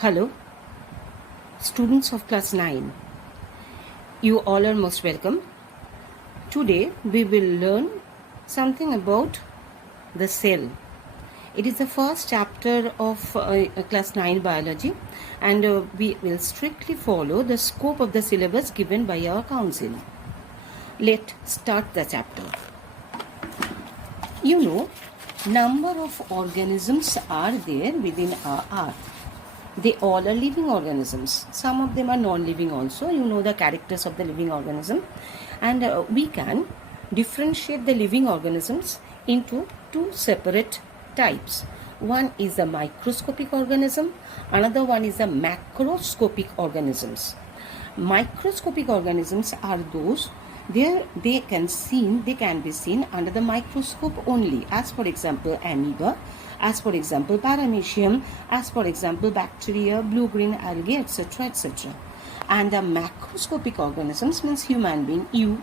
Hello, students of class 9. You all are most welcome. Today we will learn something about the cell. It is the first chapter of class 9 biology, and we will strictly follow the scope of the syllabus given by our council. Let's start the chapter. You know, number of organisms are there within our earth. They all are living organisms. Some of them are non-living also. You know the characters of the living organism. And we can differentiate the living organisms into two separate types. One is the microscopic organism. Another one is the macroscopic organisms. Microscopic organisms are those they can be seen under the microscope only, as for example amoeba, as for example paramecium, as for example bacteria, blue-green algae, etc. And the macroscopic organisms means human being, you,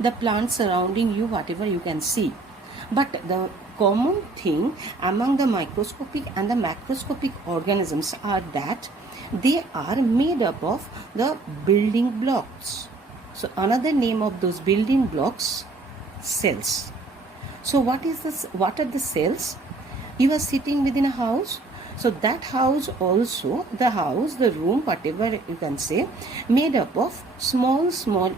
the plants surrounding you, whatever you can see. But the common thing among the microscopic and the macroscopic organisms are that they are made up of the building blocks. So another name of those building blocks, cells. So what are the cells? You are sitting within a house. So that house also, the room, whatever you can say, made up of small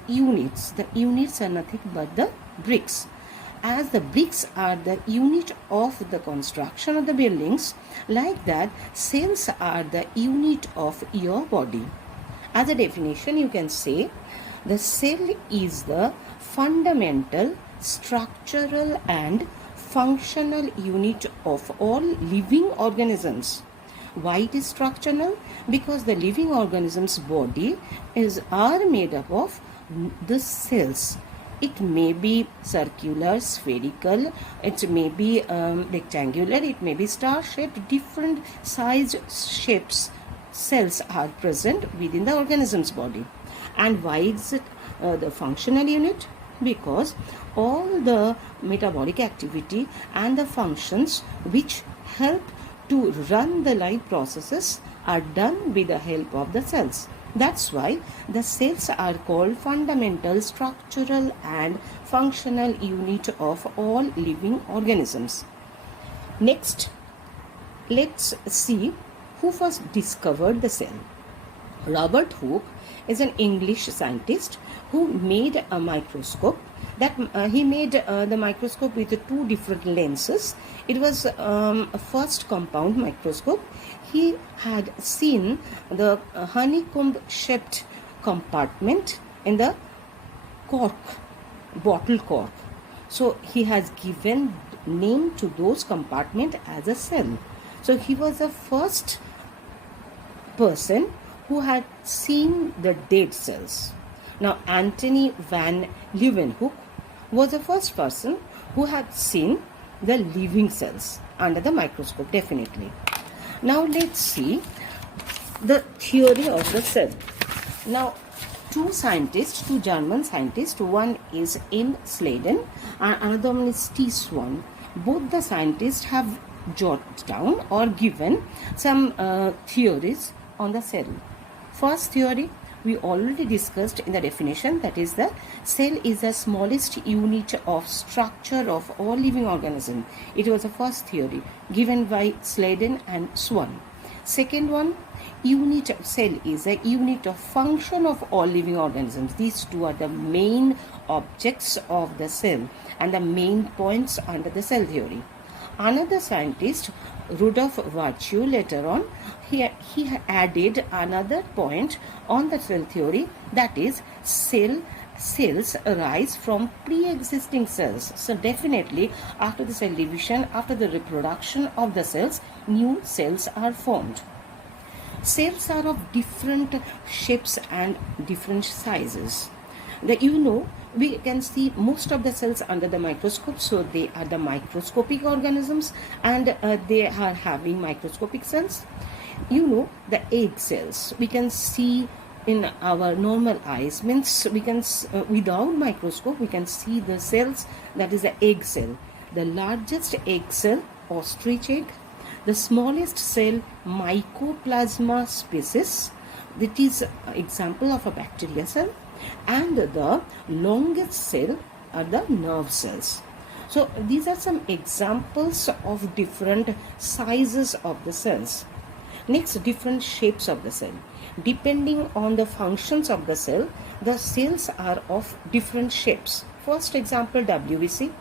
units. The units are nothing but the bricks. As the bricks are the unit of the construction of the buildings, like that, cells are the unit of your body. As a definition, you can say the cell is the fundamental, structural and functional unit of all living organisms. Why it is structural? Because the living organism's body are made up of the cells. It may be circular, spherical, it may be rectangular, it may be star-shaped, different size shapes. Cells are present within the organism's body. And why is it the functional unit? Because all the metabolic activity and the functions which help to run the life processes are done with the help of the cells. That's why the cells are called fundamental, structural and functional unit of all living organisms. Next, let's see who first discovered the cell. Robert Hooke is an English scientist who made a microscope. He made the microscope with two different lenses. It was a first compound microscope. He had seen the honeycomb shaped compartment in the bottle cork. So he has given name to those compartment as a cell. So he was the first person who had seen the dead cells. Now, Antony van Leeuwenhoek was the first person who had seen the living cells under the microscope, definitely. Now, let's see the theory of the cell. Now, two German scientists, one is M. Sladen and another one is T. Swan. Both the scientists have jotted down or given some theories on the cell. First theory we already discussed in the definition, that is the cell is the smallest unit of structure of all living organisms. It was the first theory given by Sladen and Swan. Second one, unit of cell is a unit of function of all living organisms. These two are the main objects of the cell and the main points under the cell theory. Another scientist, Rudolf Virchow, later on, he added another point on the cell theory, that is cells arise from pre-existing cells. So definitely after the cell division, after the reproduction of the cells, new cells are formed. Cells are of different shapes and different sizes. We can see most of the cells under the microscope, so they are the microscopic organisms and they are having microscopic cells. The egg cells we can see in our normal eyes, means we can without microscope we can see the cells, that is the egg cell. The largest egg cell, ostrich egg. The smallest cell, Mycoplasma species, that is example of a bacterial cell, and the longest cell are the nerve cells. So these are some examples of different sizes of the cells. Next, different shapes of the cell. Depending on the functions of the cell, the cells are of different shapes. First example, WBC.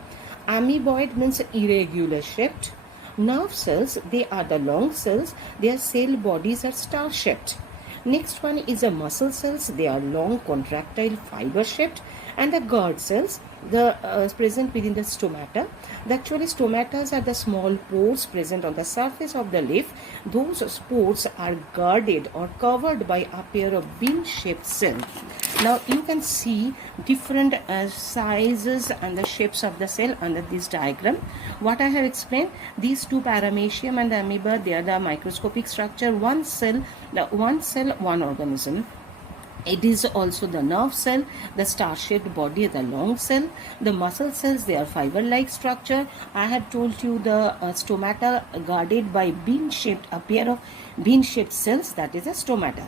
Amoeboid means irregular shaped. Nerve cells, they are the long cells. Their cell bodies are star shaped. Next one is the muscle cells. They are long contractile fiber shaped. And the guard cells, the present within the stomata. Actually, stomatas are the small pores present on the surface of the leaf. Those pores are guarded or covered by a pair of bean-shaped cells. Now you can see different sizes and the shapes of the cell under this diagram. What I have explained, these two, paramecium and the amoeba, they are the microscopic structure. One cell, one organism. It is also the nerve cell, the star-shaped body, the long cell. The muscle cells, they are fiber-like structure. I have told you the stomata guarded by bean-shaped, a pair of bean-shaped cells, that is a stomata.